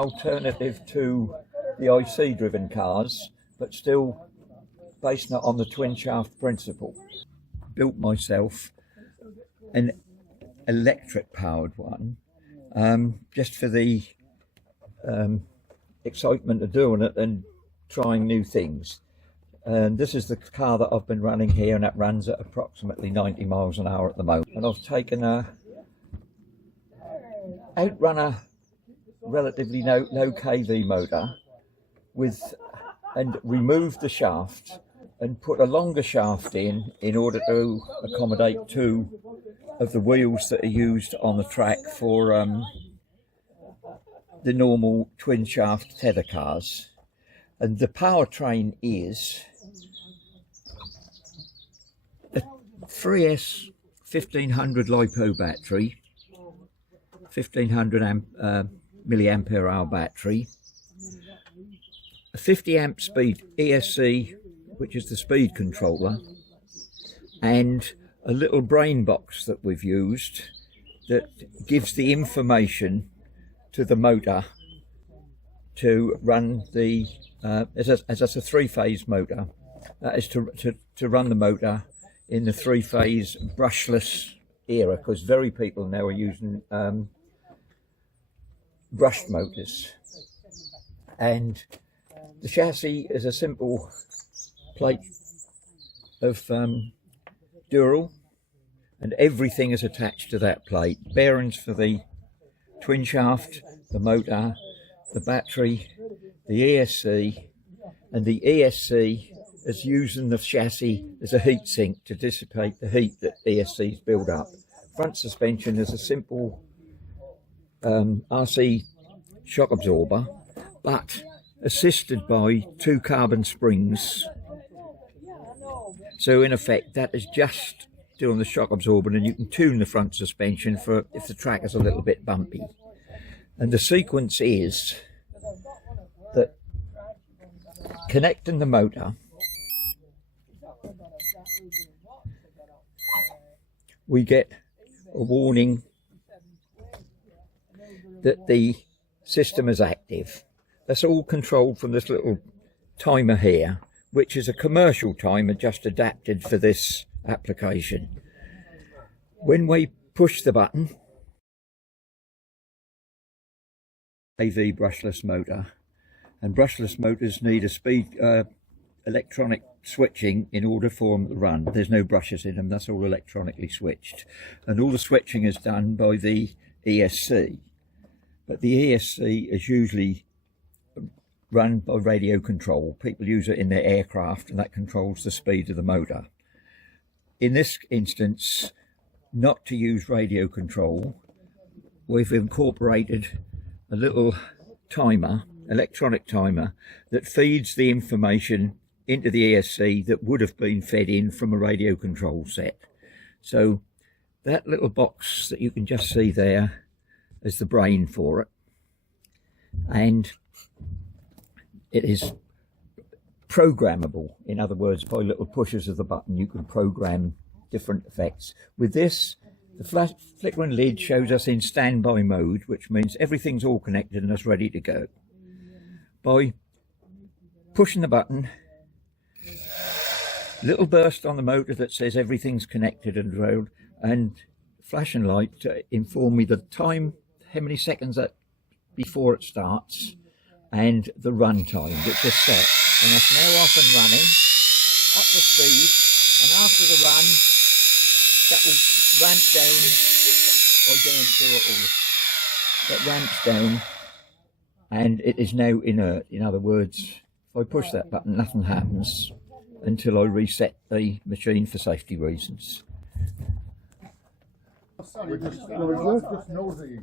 Alternative to the IC driven cars, but still based on the twin shaft principle. Built myself an electric powered one, just for the excitement of doing it and trying new things. And this is the car that I've been running here, and that runs at approximately 90 miles an hour at the moment. And I've taken a Outrunner relatively low kV motor and removed the shaft and put a longer shaft in order to accommodate two of the wheels that are used on the track for the normal twin shaft tether cars. And the powertrain is a 3S 1500 LiPo battery, 1500 milliampere hour battery, a 50 amp speed ESC, which is the speed controller, and a little brain box that we've used that gives the information to the motor to run the as a three-phase motor. That is to run the motor in the three-phase brushless era, because very people now are using brushed motors. And the chassis is a simple plate of Dural, and everything is attached to that plate. Bearings for the twin shaft, the motor, the battery, the ESC, and the ESC is using the chassis as a heat sink to dissipate the heat that ESCs build up. Front suspension is a simple RC shock absorber, but assisted by two carbon springs. So in effect, that is just doing the shock absorber, and you can tune the front suspension for if the track is a little bit bumpy. And the sequence is that connecting the motor, we get a warning that the system is active. That's all controlled from this little timer here, which is a commercial timer just adapted for this application. When we push the button, AV brushless motor, and brushless motors need a speed electronic switching in order for them to run. There's no brushes in them, that's all electronically switched, and all the switching is done by the ESC. But the ESC is usually run by radio control. People use it in their aircraft, and that controls the speed of the motor. In this instance, not to use radio control, we've incorporated a little timer, electronic timer, that feeds the information into the ESC that would have been fed in from a radio control set. So that little box that you can just see there is the brain for it, and it is programmable. In other words, by little pushes of the button you can program different effects. With this, the flickering lid shows us in standby mode, which means everything's all connected and it's ready to go. By pushing the button, little burst on the motor that says everything's connected and drilled, and flashing light to inform me the time, how many seconds that before it starts, and the run time, which is set. And that's now off and running, up to speed, and after the run, that will ramp down. I don't do it all. That ramps down, and it is now inert. In other words, if I push that button, nothing happens until I reset the machine for safety reasons. Sorry, just nosy.